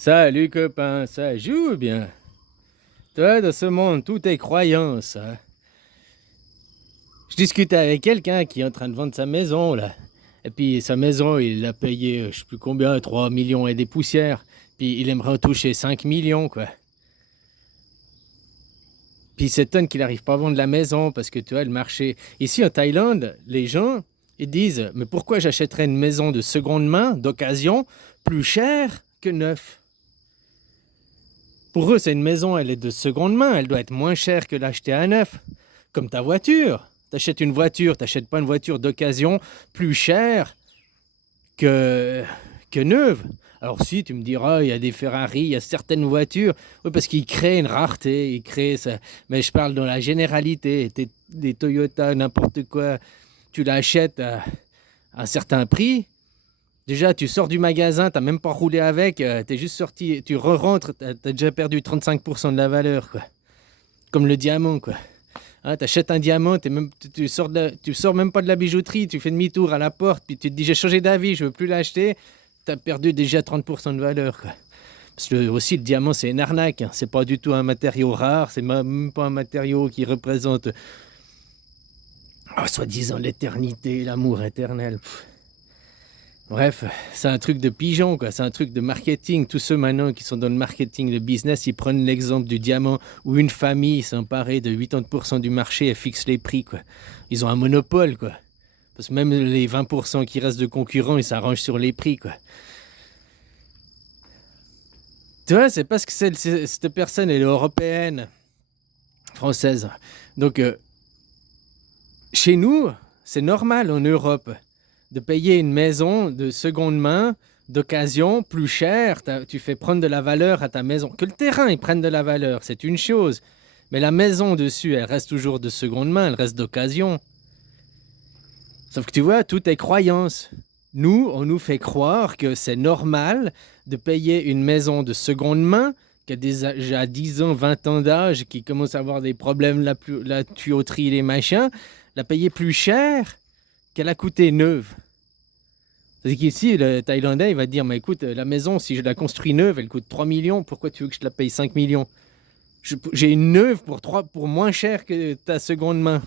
Salut copain, ça joue bien. Toi, dans ce monde, tout est croyance, hein. Je discutais avec quelqu'un qui est en train de vendre sa maison, là. Et puis sa maison, il l'a payé, je sais plus combien, 3 millions et des poussières. Puis il aimerait en toucher 5 millions, quoi. Puis il s'étonne qu'il n'arrive pas à vendre la maison parce que tu vois, le marché. Ici en Thaïlande, les gens, ils disent, mais pourquoi j'achèterais une maison de seconde main, d'occasion, plus chère que neuf? Pour eux, c'est une maison, elle est de seconde main, elle doit être moins chère que l'acheter à neuf. Comme ta voiture. T'achètes une voiture, t'achètes pas une voiture d'occasion plus chère que, que neuve. Alors si, tu me diras, il y a des Ferrari, il y a certaines voitures, oui, parce qu'ils créent une rareté, ils créent ça. Mais je parle dans la généralité, des Toyota, n'importe quoi, tu l'achètes à un certain prix. Déjà, tu sors du magasin, t'as même pas roulé avec, t'es juste sorti, tu re-rentres, t'as déjà perdu 35% de la valeur, quoi. Comme le diamant, quoi. Hein, t'achètes un diamant, tu sors même pas de la bijouterie, tu fais demi-tour à la porte, puis tu te dis j'ai changé d'avis, je veux plus l'acheter, t'as perdu déjà 30% de valeur, quoi. Parce que aussi le diamant c'est une arnaque, hein. C'est pas du tout un matériau rare, c'est même pas un matériau qui représente soi-disant l'éternité, l'amour éternel. Bref, c'est un truc de pigeon, quoi. C'est un truc de marketing. Tous ceux maintenant qui sont dans le marketing, le business, ils prennent l'exemple du diamant où une famille s'emparait de 80% du marché et fixe les prix, quoi. Ils ont un monopole, quoi. Parce que même les 20% qui restent de concurrents, ils s'arrangent sur les prix, quoi. Tu vois, c'est parce que cette personne, elle est européenne, française. Donc, chez nous, c'est normal en Europe de payer une maison de seconde main, d'occasion, plus cher. Tu fais prendre de la valeur à ta maison. Que le terrain il prenne de la valeur, c'est une chose. Mais la maison dessus, elle reste toujours de seconde main, elle reste d'occasion. Sauf que tu vois, tout est croyance. Nous, on nous fait croire que c'est normal de payer une maison de seconde main qui a déjà 10 ans, 20 ans d'âge, qui commence à avoir des problèmes, la tuyauterie, les machins, la payer plus cher qu'elle a coûté neuve. C'est qu'ici, le Thaïlandais, il va te dire, mais écoute, la maison, si je la construis neuve, elle coûte 3 millions, pourquoi tu veux que je te la paye 5 millions? J'ai une neuve pour moins cher que ta seconde main,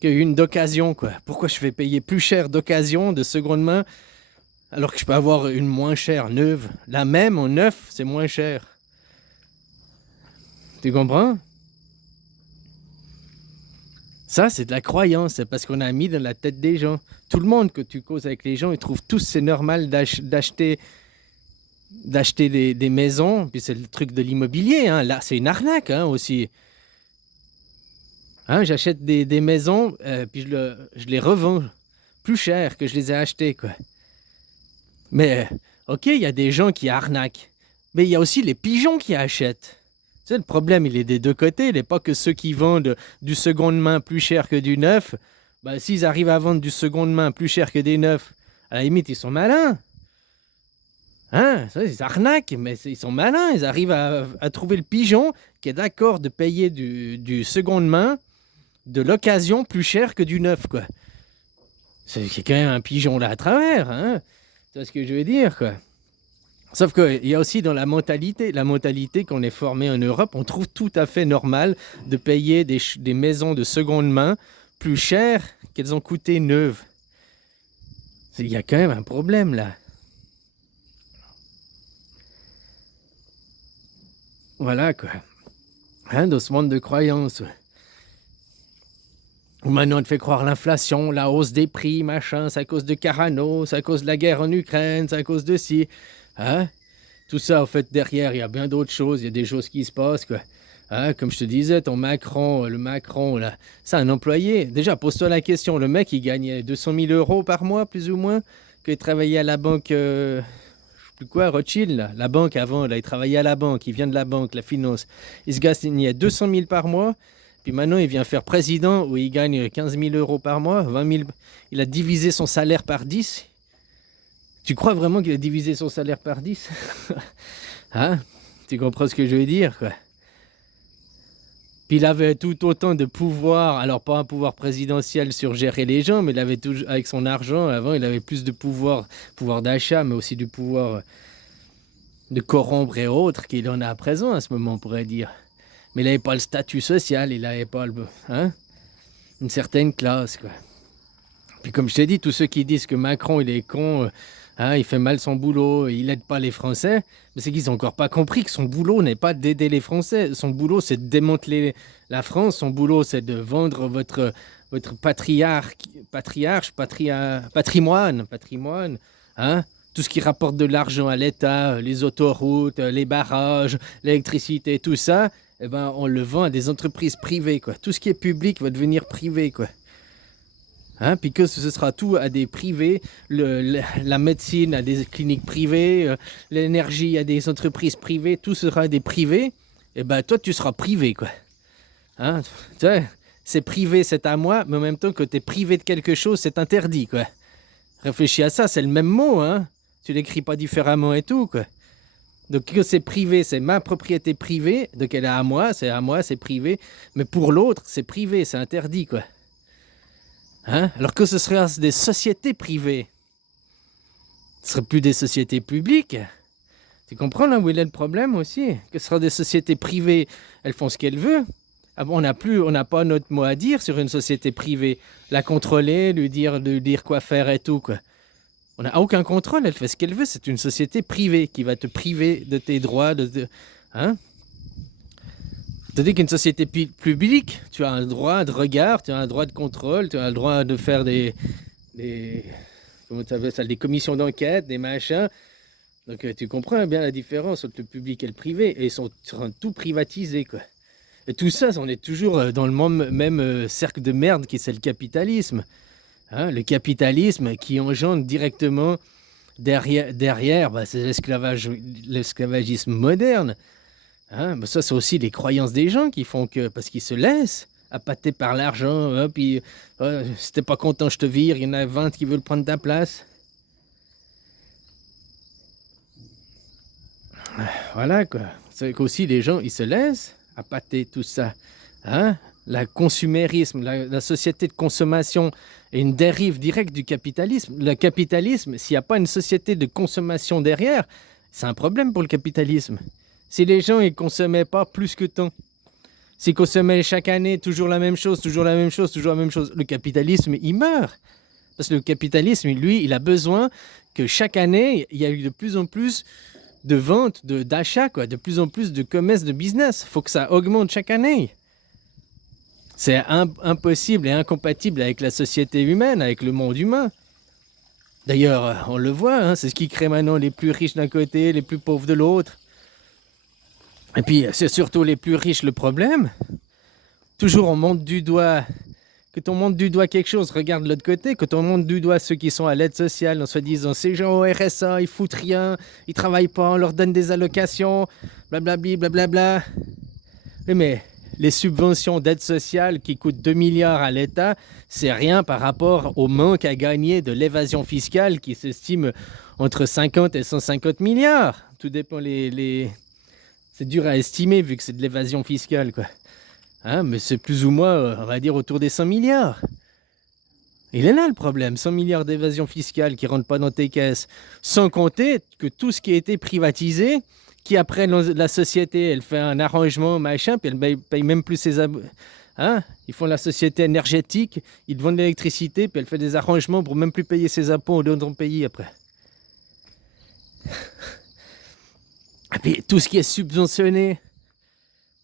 qu'une d'occasion, quoi. Pourquoi je fais payer plus cher d'occasion, de seconde main, alors que je peux avoir une moins chère neuve? La même en neuf, c'est moins cher. Tu comprends? Ça, c'est de la croyance, c'est parce qu'on a mis dans la tête des gens. Tout le monde, que tu causes avec les gens, ils trouvent tous c'est normal d'acheter des maisons, puis c'est le truc de l'immobilier, hein. Là, c'est une arnaque, hein, aussi. Hein, j'achète des maisons, puis je les revends plus cher que je les ai achetées, quoi. Mais, ok, il y a des gens qui arnaquent, mais il y a aussi les pigeons qui achètent. Tu sais, le problème, il est des deux côtés. Il n'est pas que ceux qui vendent du seconde main plus cher que du neuf. Bah, s'ils arrivent à vendre du seconde main plus cher que des neufs, à la limite, ils sont malins. Hein, ça, ils arnaquent, mais ils sont malins. Ils arrivent à trouver le pigeon qui est d'accord de payer du seconde main, de l'occasion, plus cher que du neuf, quoi. C'est quand même un pigeon là à travers, hein. Tu vois ce que je veux dire, quoi. Sauf qu'il y a aussi dans la mentalité qu'on est formé en Europe, on trouve tout à fait normal de payer des maisons de seconde main plus chères qu'elles ont coûté neuves. Il y a quand même un problème là. Voilà, quoi. Hein, dans ce monde de croyances. Où maintenant on te fait croire l'inflation, la hausse des prix, machin, c'est à cause de Carano, c'est à cause de la guerre en Ukraine, c'est à cause de ci. Hein? Tout ça, en fait, derrière, il y a bien d'autres choses, il y a des choses qui se passent, quoi. Hein, comme je te disais, le Macron, là, c'est un employé. Déjà, pose-toi la question, le mec, il gagnait 200 000 euros par mois, plus ou moins, qu'il travaillait à la banque, je sais plus quoi, Rothschild, là. La banque avant, là, il travaillait à la banque, il vient de la banque, la finance. Il se gagnait 200 000 par mois, puis maintenant, il vient faire président, où il gagne 15 000 euros par mois, 20 000, il a divisé son salaire par 10. Tu crois vraiment qu'il a divisé son salaire par 10? Hein? Tu comprends ce que je veux dire, quoi? Puis il avait tout autant de pouvoir, alors pas un pouvoir présidentiel sur gérer les gens, mais il avait tout, avec son argent, avant, il avait plus de pouvoir d'achat, mais aussi du pouvoir de corrompre et autres qu'il en a à présent à ce moment, on pourrait dire. Mais il n'avait pas le statut social, il n'avait pas une certaine classe, quoi. Puis comme je t'ai dit, tous ceux qui disent que Macron, il est con, il fait mal son boulot, il n'aide pas les Français, mais c'est qu'ils n'ont encore pas compris que son boulot n'est pas d'aider les Français. Son boulot, c'est de démanteler la France. Son boulot, c'est de vendre votre patrimoine, tout ce qui rapporte de l'argent à l'État, les autoroutes, les barrages, l'électricité, tout ça, eh ben, on le vend à des entreprises privées, quoi. Tout ce qui est public va devenir privé, quoi. Puis que ce sera tout à des privés, la médecine à des cliniques privées, l'énergie à des entreprises privées, tout sera à des privés, et ben toi tu seras privé, quoi. Tu sais, c'est privé, c'est à moi, mais en même temps que tu es privé de quelque chose, c'est interdit, quoi. Réfléchis à ça, c'est le même mot, tu l'écris pas différemment et tout, quoi. Donc que c'est privé, c'est ma propriété privée, donc elle est à moi, c'est privé, mais pour l'autre, c'est privé, c'est interdit, quoi. Alors que ce serait des sociétés privées. Ce ne serait plus des sociétés publiques. Tu comprends là où il est le problème aussi? Que ce sera des sociétés privées, elles font ce qu'elles veulent. On n'a pas notre mot à dire sur une société privée. La contrôler, lui dire quoi faire et tout, quoi. On n'a aucun contrôle, elle fait ce qu'elle veut. C'est une société privée qui va te priver de tes droits. Tandis qu'une société publique, tu as un droit de regard, tu as un droit de contrôle, tu as le droit de faire des commissions d'enquête, des machins. Donc tu comprends bien la différence entre le public et le privé. Et ils sont tout privatisés, quoi. Et tout ça, on est toujours dans le même cercle de merde qui c'est le capitalisme. Le capitalisme qui engendre directement derrière c'est l'esclavagisme moderne. Ça, c'est aussi les croyances des gens qui font que, parce qu'ils se laissent appâter par l'argent, puis si t'es pas content, je te vire, il y en a 20 qui veulent prendre ta place. Voilà, quoi. C'est qu'aussi les gens, ils se laissent appâter tout ça. La consumérisme, la société de consommation est une dérive directe du capitalisme. Le capitalisme, s'il n'y a pas une société de consommation derrière, c'est un problème pour le capitalisme. Si les gens ne consommaient pas plus que tant, s'ils consommaient chaque année toujours la même chose, le capitalisme, il meurt. Parce que le capitalisme, lui, il a besoin que chaque année, il y ait de plus en plus de ventes, d'achats, quoi, de plus en plus de commerce, de business. Il faut que ça augmente chaque année. C'est impossible et incompatible avec la société humaine, avec le monde humain. D'ailleurs, on le voit, c'est ce qui crée maintenant les plus riches d'un côté, les plus pauvres de l'autre. Et puis, c'est surtout les plus riches le problème. Toujours, on monte du doigt. Quand on monte du doigt quelque chose, regarde de l'autre côté. Quand on monte du doigt ceux qui sont à l'aide sociale, en se disant, ces gens au RSA, ils foutent rien, ils travaillent pas, on leur donne des allocations, blablabli, blablabla. Mais les subventions d'aide sociale qui coûtent 2 milliards à l'État, c'est rien par rapport au manque à gagner de l'évasion fiscale qui s'estime entre 50 et 150 milliards. Tout dépend C'est dur à estimer vu que c'est de l'évasion fiscale, quoi. Mais c'est plus ou moins, on va dire, autour des 100 milliards. Il est là le problème, 100 milliards d'évasion fiscale qui ne rentrent pas dans tes caisses. Sans compter que tout ce qui a été privatisé, qui après la société, elle fait un arrangement, machin, puis elle paye même plus ses abonnés. Ils font la société énergétique, ils te vendent de l'électricité, puis elle fait des arrangements pour même plus payer ses impôts dans ton pays après. Et puis tout ce qui est subventionné,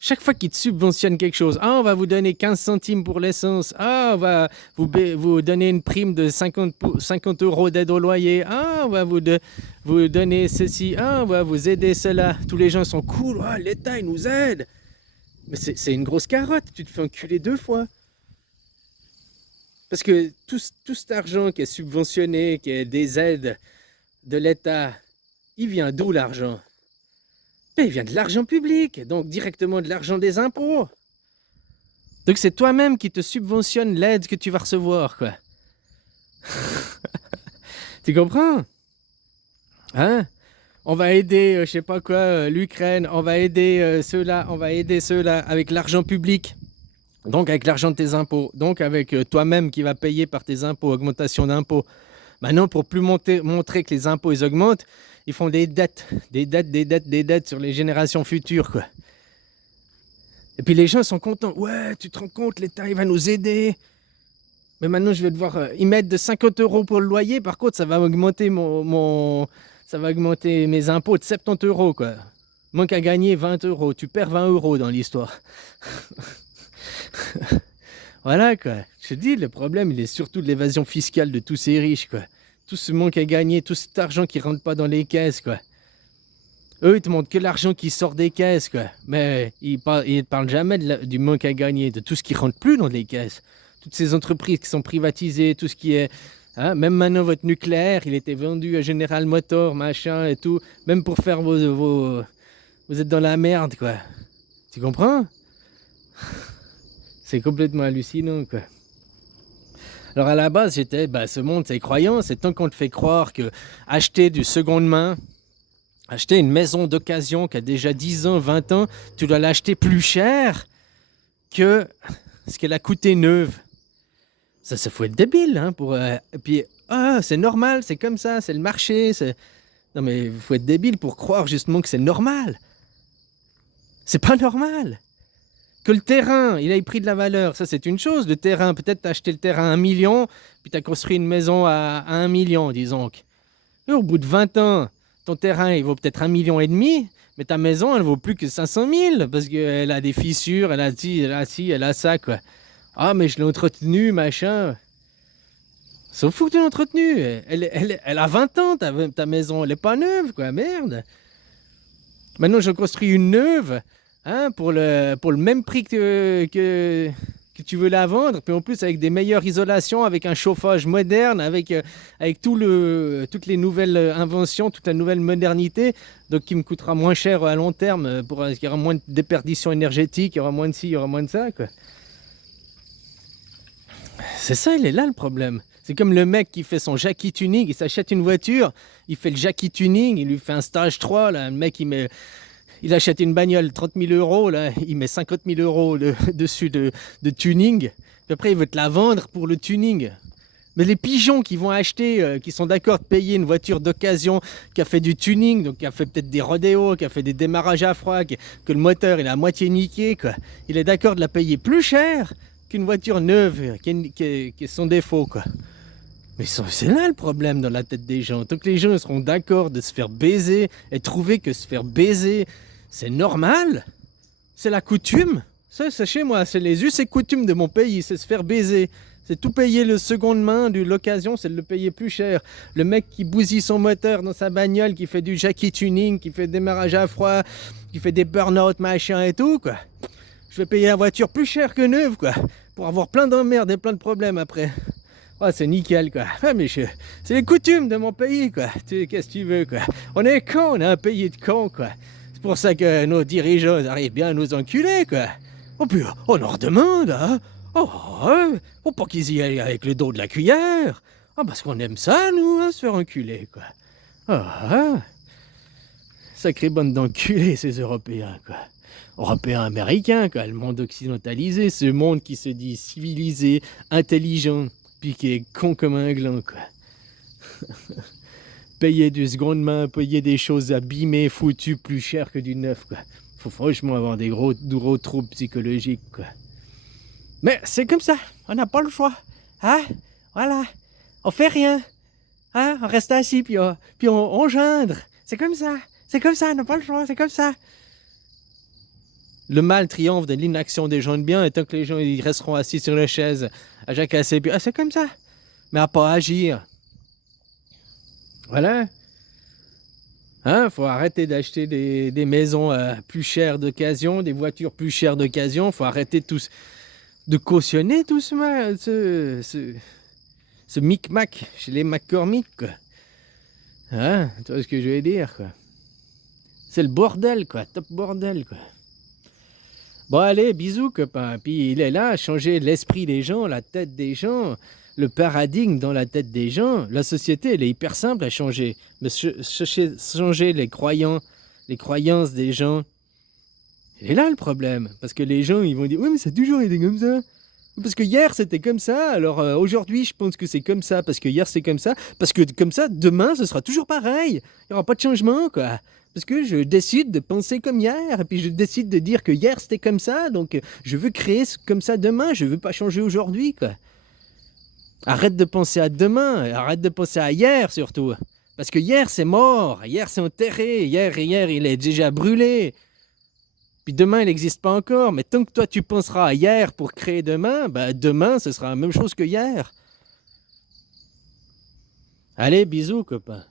chaque fois qu'ils te subventionnent quelque chose, on va vous donner 15 centimes pour l'essence, on va vous donner une prime de 50 € d'aide au loyer, on va vous donner ceci, on va vous aider cela. Tous les gens sont cool, l'État il nous aide. Mais c'est une grosse carotte, tu te fais enculer 2 fois. Parce que tout cet argent qui est subventionné, qui est des aides de l'État, il vient d'où l'argent? Il vient de l'argent public, donc directement de l'argent des impôts. Donc c'est toi-même qui te subventionne l'aide que tu vas recevoir, quoi. Tu comprends? On va aider, je sais pas quoi, l'Ukraine, on va aider ceux-là avec l'argent public. Donc avec l'argent de tes impôts, donc avec toi-même qui va payer par tes impôts, augmentation d'impôts. Maintenant, pour plus montrer que les impôts ils augmentent, ils font des dettes, sur les générations futures, quoi. Et puis les gens sont contents. Ouais, tu te rends compte, l'État, il va nous aider. Mais maintenant, je vais devoir y mettre de 50 € pour le loyer. Par contre, ça va augmenter ça va augmenter mes impôts de 70 €, quoi. Manque à gagner 20 €. Tu perds 20 € dans l'histoire. Voilà, quoi. Je te dis, le problème, il est surtout de l'évasion fiscale de tous ces riches, quoi. Tout ce manque à gagner, tout cet argent qui rentre pas dans les caisses, quoi. Eux, ils te montrent que l'argent qui sort des caisses, quoi. Mais ils parlent jamais du manque à gagner, de tout ce qui rentre plus dans les caisses. Toutes ces entreprises qui sont privatisées, tout ce qui est... Hein, même maintenant, votre nucléaire, il était vendu à General Motors, machin et tout. Même pour faire Vous êtes dans la merde, quoi. Tu comprends? C'est complètement hallucinant, quoi. Alors à la base, ce monde, c'est croyant. C'est tant qu'on te fait croire que acheter du seconde main, acheter une maison d'occasion qui a déjà 10 ans, 20 ans, tu dois l'acheter plus cher que ce qu'elle a coûté neuve. Ça faut être débile, hein, et puis, c'est normal, c'est comme ça, c'est le marché, Non mais il faut être débile pour croire justement que c'est normal. C'est pas normal. Que le terrain, il ait pris de la valeur, ça c'est une chose. Le terrain, peut-être t'as acheté le terrain à 1 million, puis t'as construit une maison à 1 million, disons. Et au bout de 20 ans, ton terrain, il vaut peut-être 1,5 million, mais ta maison, elle vaut plus que 500 000, parce qu'elle a des fissures, elle a ci, elle a ça, quoi. Ah, mais je l'ai entretenue, machin. S'en fout que tu l'as entretenue. Elle a 20 ans, ta maison, elle est pas neuve, quoi, merde. Maintenant, je construis une neuve, hein, pour le même prix que tu veux la vendre, puis en plus avec des meilleures isolations, avec un chauffage moderne, avec toutes les nouvelles inventions, toute la nouvelle modernité, donc qui me coûtera moins cher à long terme, il y aura moins de déperdition énergétique, il y aura moins de ci, il y aura moins de ça, quoi. C'est ça, il est là le problème. C'est comme le mec qui fait son Jackie Tuning, il s'achète une voiture, il fait le Jackie Tuning, il lui fait un stage 3, là, le mec il achète une bagnole 30 000 €, là, il met 50 000 € dessus de tuning, puis après il veut te la vendre pour le tuning. Mais les pigeons qui vont acheter, qui sont d'accord de payer une voiture d'occasion qui a fait du tuning, donc qui a fait peut-être des rodéos, qui a fait des démarrages à froid, que le moteur il est à moitié niqué, quoi. Il est d'accord de la payer plus cher qu'une voiture neuve, qui est son défaut, quoi. Mais c'est là le problème dans la tête des gens. Tant que les gens seront d'accord de se faire baiser et trouver que se faire baiser, c'est normal, c'est la coutume. Ça chez moi, c'est les us et coutumes de mon pays, c'est se faire baiser. C'est tout payer le seconde main, de l'occasion, c'est de le payer plus cher. Le mec qui bousille son moteur dans sa bagnole, qui fait du Jackie Tuning, qui fait démarrage à froid, qui fait des burn-out, machin et tout, quoi. Je vais payer la voiture plus cher que neuve, quoi, pour avoir plein d'emmerdes et plein de problèmes après. Oh, c'est nickel, quoi. Ah, mais c'est les coutumes de mon pays, quoi. Qu'est-ce que tu veux, quoi. On est cons, on est un pays de cons, quoi. C'est pour ça que nos dirigeants arrivent bien à nous enculer, quoi. Oh, puis on leur demande, hein. Faut pas qu'ils y aillent avec le dos de la cuillère. Ah, parce qu'on aime ça, nous, hein, se faire enculer, quoi. Sacrée bande d'enculés, ces Européens, quoi. Européens, américains, quoi. Le monde occidentalisé, ce monde qui se dit civilisé, intelligent, puis qui est con comme un gland, quoi. Payer du seconde main, payer des choses abîmées, foutues, plus cher que du neuf, quoi. Faut franchement avoir des gros troubles psychologiques, quoi. Mais c'est comme ça, on n'a pas le choix, hein, voilà, on fait rien, hein, on reste assis, puis on gendre, c'est comme ça, on n'a pas le choix, c'est comme ça. Le mal triomphe de l'inaction des gens de bien, et tant que les gens ils resteront assis sur les chaises à jacasser, puis c'est comme ça, mais à pas agir. Voilà. Hein, faut arrêter d'acheter des maisons plus chères d'occasion, des voitures plus chères d'occasion, faut arrêter de cautionner tout ce micmac chez les McCormick, quoi. Hein, tu vois ce que je veux dire, quoi. C'est le bordel, quoi, top bordel, quoi. Bon, allez, bisous, copain. Puis il est là à changer l'esprit des gens, la tête des gens, le paradigme dans la tête des gens. La société, elle est hyper simple à changer. Mais changer les croyances des gens, il est là le problème. Parce que les gens, ils vont dire, oui, mais ça a toujours été comme ça. Parce que hier c'était comme ça, alors aujourd'hui je pense que c'est comme ça, parce que hier c'est comme ça, parce que comme ça, demain ce sera toujours pareil. Il n'y aura pas de changement, quoi. Parce que je décide de penser comme hier, et puis je décide de dire que hier c'était comme ça, donc je veux créer comme ça demain, je veux pas changer aujourd'hui, quoi. Arrête de penser à demain, arrête de penser à hier surtout. Parce que hier c'est mort, hier c'est enterré, hier il est déjà brûlé. Puis demain il n'existe pas encore, mais tant que toi tu penseras à hier pour créer demain, bah demain ce sera la même chose que hier. Allez, bisous copain.